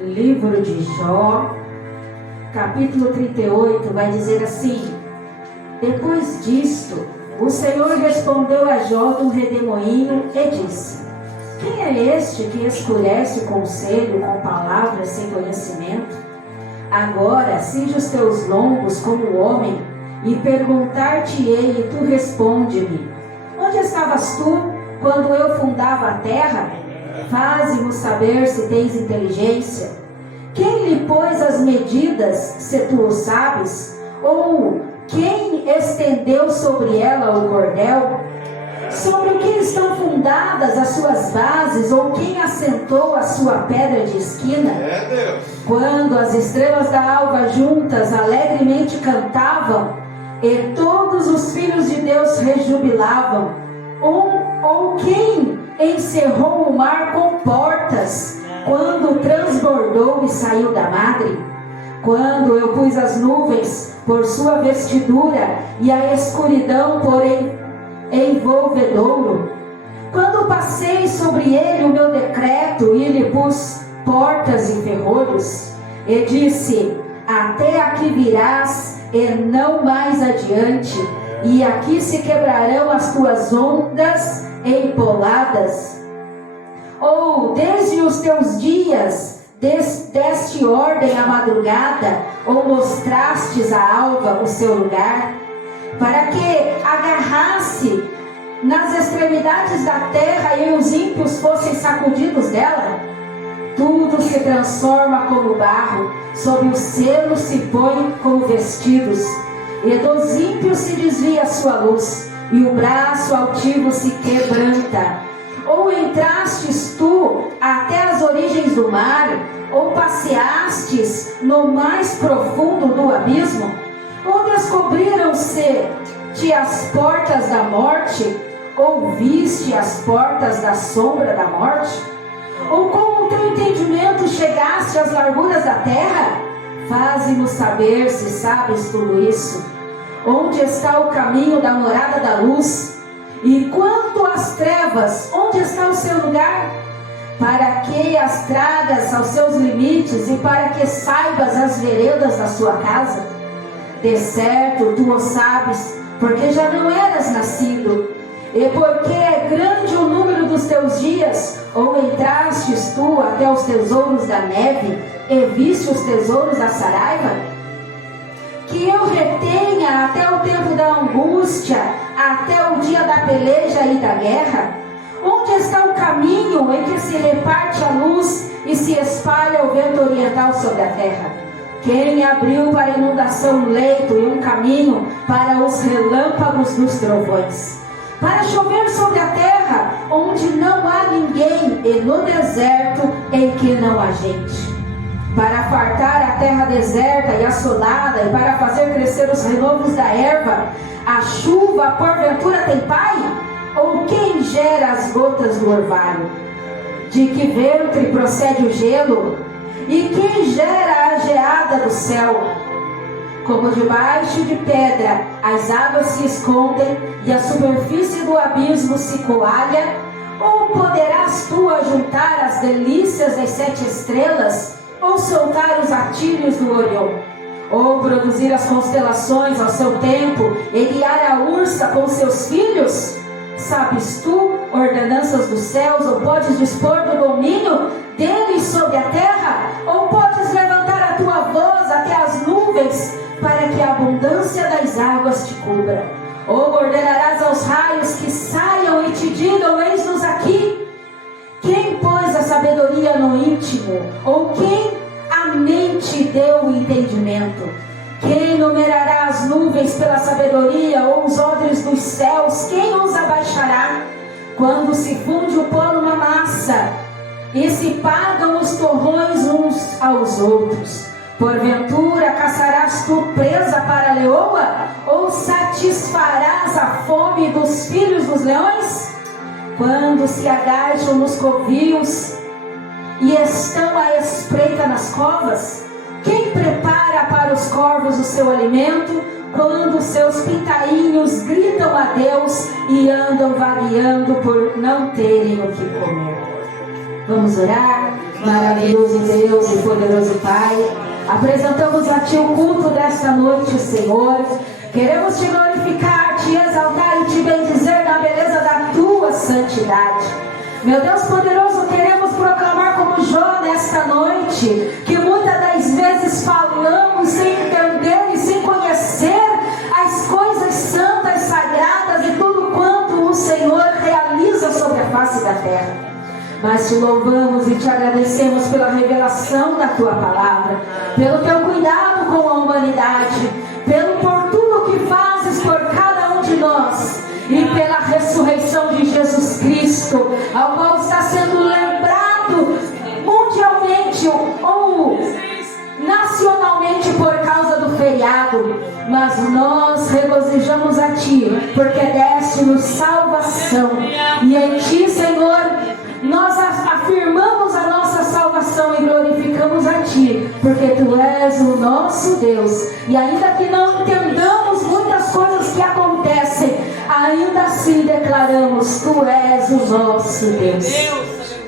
livro de Jó, capítulo 38, vai dizer assim: depois disto, o Senhor respondeu a Jó de um redemoinho e disse: quem é este que escurece o conselho com palavras sem conhecimento? Agora cinge os teus lombos como homem, e perguntar-te-ei, e tu responde-me: onde estavas tu quando eu fundava a terra? Faze-mo saber se tens inteligência. Quem lhe pôs as medidas, se tu o sabes? Ou quem estendeu sobre ela o cordel? Sobre o que estão fundadas as suas bases? Ou quem assentou a sua pedra de esquina? Quando as estrelas da alva juntas alegremente cantavam, e todos os filhos de Deus rejubilavam, ou quem encerrou o mar com portas, quando transbordou e saiu da madre? Quando eu pus as nuvens por sua vestidura, e a escuridão por envolvedouro? Quando passei sobre ele o meu decreto, e lhe pus portas e ferrolhos, e disse: até aqui virás, e não mais adiante, e aqui se quebrarão as tuas ondas empoladas. Ou desde os teus dias deste ordem à madrugada, ou mostrastes à alva o seu lugar, para que agarrasse nas extremidades da terra e os ímpios fossem sacudidos dela? Tudo se transforma como barro, sob o selo se põe como vestidos, e dos ímpios se desvia a sua luz, e o braço altivo se quebranta. Ou entrastes tu até as origens do mar, ou passeastes no mais profundo do abismo? Ou descobriram-se-te as portas da morte, ou viste as portas da sombra da morte? Ou com o teu entendimento chegaste às larguras da terra? Faze-nos saber se sabes tudo isso. Onde está o caminho da morada da luz? E quanto às trevas, onde está o seu lugar? Para que as tragas aos seus limites, e para que saibas as veredas da sua casa? De certo, tu o sabes, porque já não eras nascido, e porque é grande o número dos teus dias. Ou entrastes tu até os tesouros da neve, e viste os tesouros da saraiva? Que eu retenha até o tempo da angústia, até o dia da peleja e da guerra? Onde está o caminho em que se reparte a luz e se espalha o vento oriental sobre a terra? Quem abriu para a inundação um leito e um caminho para os relâmpagos dos trovões? Para chover sobre a terra, onde não há ninguém, e no deserto em que não há gente. Para fartar a terra deserta e assolada, e para fazer crescer os renovos da erva, a chuva porventura tem pai? Ou quem gera as gotas do orvalho? De que ventre procede o gelo? E quem gera a geada do céu? Como debaixo de pedra as águas se escondem, e a superfície do abismo se coalha, ou poderás tu ajuntar as delícias das 7 estrelas, ou soltar os atílios do Orion, ou produzir as constelações ao seu tempo, e guiar a ursa com seus filhos? Sabes tu ordenanças dos céus, ou podes dispor do domínio deles sobre a terra? Ou podes levantar a tua voz até as nuvens, para que a abundância das águas te cubra? Ou ordenarás aos raios que saiam e te digam: eis-nos aqui? Quem pôs a sabedoria no íntimo? Ou quem a mente deu o entendimento? Quem numerará as nuvens pela sabedoria, ou os odres dos céus? Quem os abaixará? Quando se funde o pó numa massa, e se pagam os torrões uns aos outros, porventura caçarás tu presa para a leoa? Ou satisfarás a fome dos filhos dos leões? Quando se agacham nos covios e estão à espreita nas covas, quem prepara para os corvos o seu alimento? Quando seus pintainhos gritam a Deus e andam vagueando por não terem o que comer. Vamos orar? Maravilhoso Deus e poderoso Pai, apresentamos a Ti o culto desta noite, Senhor. Queremos Te glorificar, Te exaltar e Te bendizer na beleza da Tua santidade. Meu Deus poderoso, queremos proclamar como Jó nesta noite, que muitas das vezes falamos sem entender e sem conhecer as coisas santas, sagradas e tudo quanto o Senhor realiza sobre a face da terra. Mas Te louvamos e Te agradecemos pela revelação da Tua palavra, pelo Teu cuidado com a humanidade, por tudo que fazes por cada um de nós e pela ressurreição de Jesus Cristo, ao qual está sendo lembrado mundialmente ou nacionalmente por causa do feriado. Mas nós regozijamos a Ti, porque deste-nos salvação, e em Ti, Senhor, nós afirmamos a nossa salvação e glorificamos a Ti, porque Tu és o nosso Deus. E ainda que não entendamos muitas coisas que acontecem, ainda assim declaramos: Tu és o nosso Deus.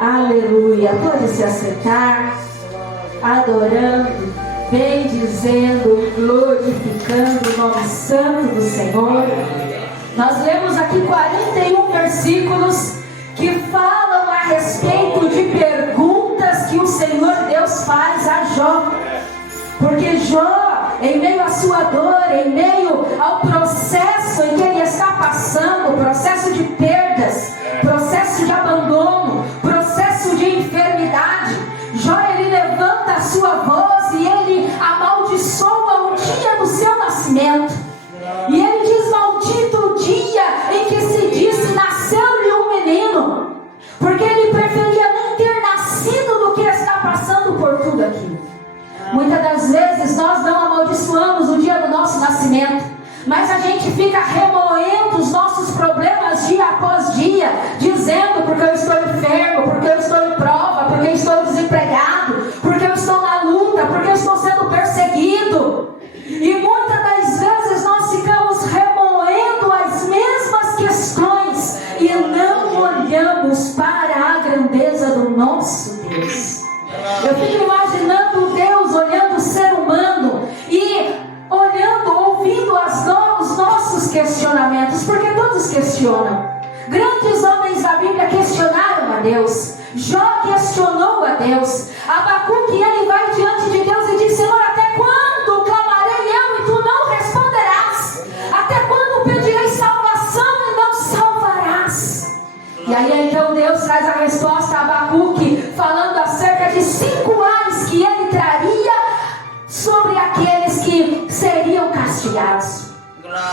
Aleluia. Pode se assentar, adorando, bendizendo, glorificando o nome santo do Senhor. Nós lemos aqui 41 versículos que falam a respeito de perguntas que o Senhor Deus faz a Jó. Porque Jó, em meio à sua dor, em meio ao processo em que ele está passando, processo de perdas, processo de abandono, processo de enfermidade, Jó, ele levanta a sua voz e ele amaldiçoa o dia do seu nascimento. E ele diz: maldito o dia em que se disse: nasceu-lhe um menino. Porque ele preferia nem ter nascido do que estar passando por tudo aquilo. Muitas das vezes nós não amaldiçoamos o dia do nosso nascimento, mas a gente fica remoendo os nossos problemas dia após dia, dizendo: porque eu estou enfermo, porque eu estou em prova, porque eu estou desempregado, porque eu estou na luta, porque eu estou sendo perseguido. E muitas das vezes nós ficamos remoendo as mesmas questões e não olhamos para a grandeza do nosso Deus. Eu fico imaginando Deus olhando o ser humano e olhando, ouvindo os nossos questionamentos, porque todos questionam. Grandes homens da Bíblia questionaram a Deus. Jó questionou a Deus. Abacuque, ele vai diante de Deus e diz: Senhor, até quando clamarei eu e Tu não responderás? Até quando pedirei salvação e não salvarás? E aí então Deus traz a resposta a Abacuque, falando acerca de 5 ais que ele traria sobre aqueles que seriam castigados.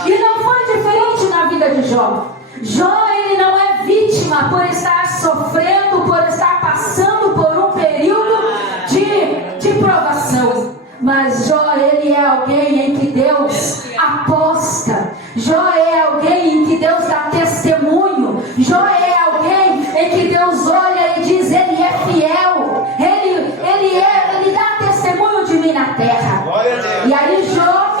E não foi diferente na vida de Jó. Jó, ele não é vítima por estar sofrendo, por estar passando por um período de provação. Mas Jó, ele é alguém em que Deus aposta. Jó é alguém em que Deus dá testemunho. Jó é alguém em que Deus olha e diz: ele é fiel. Ele dá testemunho de mim na terra. E aí Jó,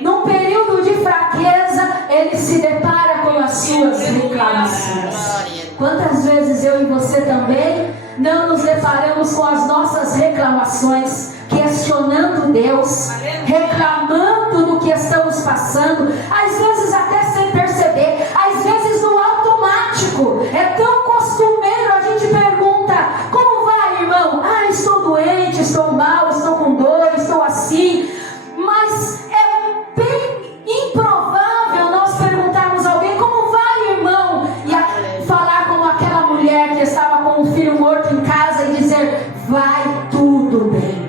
num período de fraqueza, ele se depara com as suas reclamações. Quantas vezes eu e você também não nos deparamos com as nossas reclamações, questionando Deus, reclamando do que estamos passando, às vezes até sem perceber, às vezes no automático. É tão costumeiro, a gente pergunta: como vai, irmão? Estou doente, estou mal, estou com dor, estou assim. Mas é bem improvável nós perguntarmos a alguém: como vai, irmão? E falar como aquela mulher que estava com um filho morto em casa e dizer: vai tudo bem.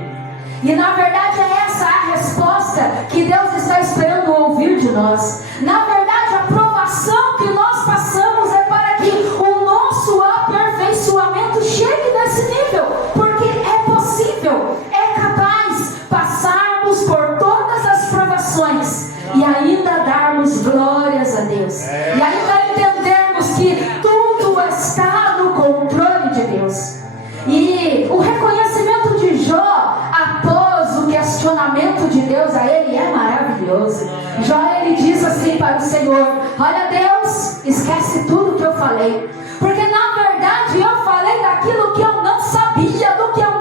E na verdade é essa a resposta que Deus está esperando ouvir de nós. Na verdade, a provação que nós passamos é para que o nosso aperfeiçoamento chegue nesse nível. Porque é possível, é capaz passarmos por todas as provações e ainda darmos glórias a Deus. E ainda entendermos que tudo está no controle de Deus. E o reconhecimento de Jó após o questionamento de Deus a ele é maravilhoso. Jó, ele diz assim para o Senhor: olha, Deus, esquece tudo que eu falei, porque na verdade eu falei daquilo que eu não sabia, do que eu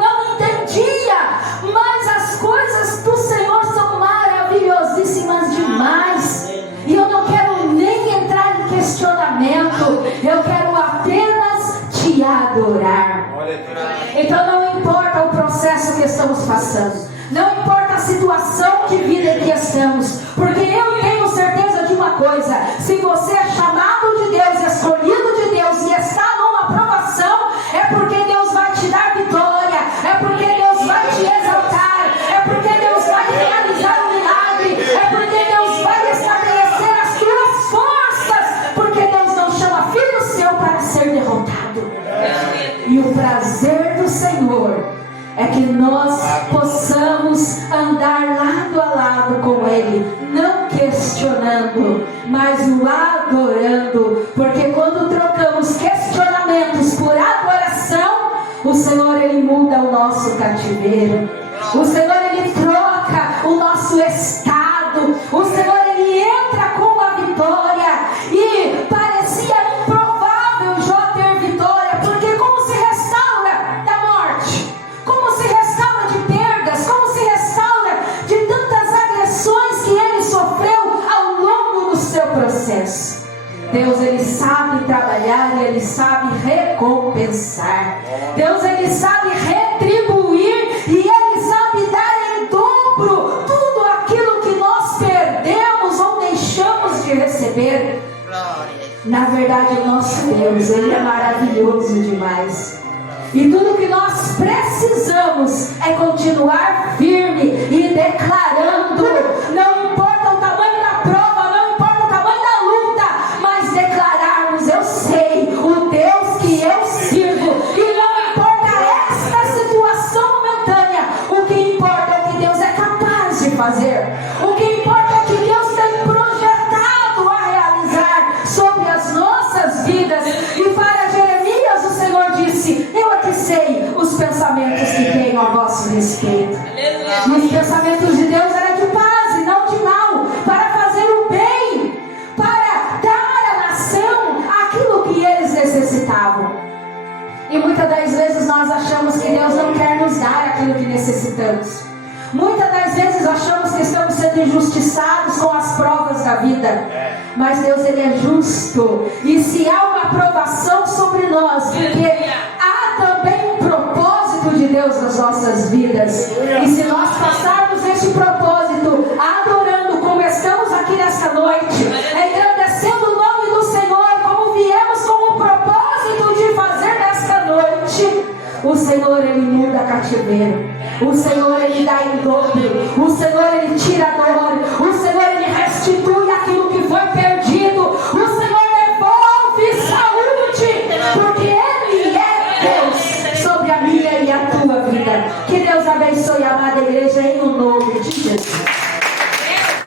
estamos passando, não importa a situação de vida em que estamos, porque eu tenho certeza de uma coisa: se você é chamado de Deus, escolhido de Deus e está numa provação, é porque Deus vai te dar vitória, é porque Deus vai te exaltar, é porque Deus vai realizar um milagre, é porque Deus vai estabelecer as tuas forças, porque Deus não chama filho seu para ser derrotado. E o prazer do Senhor é que nós possamos andar lado a lado com Ele, não questionando, mas o adorando, porque quando trocamos questionamentos por adoração, o Senhor, Ele muda o nosso cativeiro, o Senhor, Ele troca o nosso estado, o Senhor, Ele entra com a vitória. E parecia improvável Jó ter vitória, porque como se restaura da morte? Como se restaura de perdas? Como se restaura de tantas agressões que ele sofreu ao longo do seu processo? Deus, Ele sabe trabalhar e Ele sabe recompensar. Deus, Ele sabe retribuir e Ele sabe dar em dobro tudo aquilo que nós perdemos ou deixamos de receber. Na verdade, o nosso Deus, Ele é maravilhoso demais. E tudo que nós precisamos é continuar firme e declarando, não importa o tamanho da prova, não importa o tamanho da luta, mas declararmos: eu sei o Deus que eu sirvo, e não importa esta situação momentânea, o que importa é o que Deus é capaz de fazer, o que importa é que Deus tem projetado a realizar sobre as nossas vidas. E para Jeremias o Senhor disse: eu é que sei os pensamentos que tenho a vosso respeito. E os pensamentos de Deus eram de paz e não de mal, para fazer o bem, para dar à nação aquilo que eles necessitavam. E muitas das vezes nós achamos que Deus não quer nos dar aquilo que necessitamos. Muitas das vezes achamos que estamos sendo injustiçados com as provas da vida. Mas Deus, Ele é justo. E se há uma aprovação sobre nós, porque há também um propósito de Deus nas nossas vidas. E se nós passarmos este propósito adorando como estamos aqui nesta noite, engrandecendo o nome do Senhor, como viemos com o propósito de fazer nesta noite, o Senhor, Ele muda cativeiro. O Senhor, Ele dá em dobro. O Senhor, Ele tira a dor.